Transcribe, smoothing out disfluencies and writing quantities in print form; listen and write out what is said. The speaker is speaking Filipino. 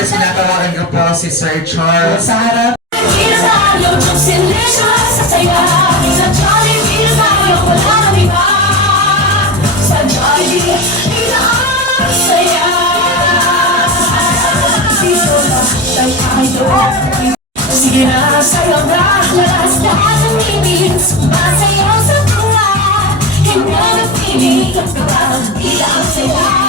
course, sinatawagan ko po si Sir Charles. Sa harap. Sige na, sayaw na, lalas lahat ng ibig, sumasayaw sa tuwa. Kanya na feeling, kapag di lang saya.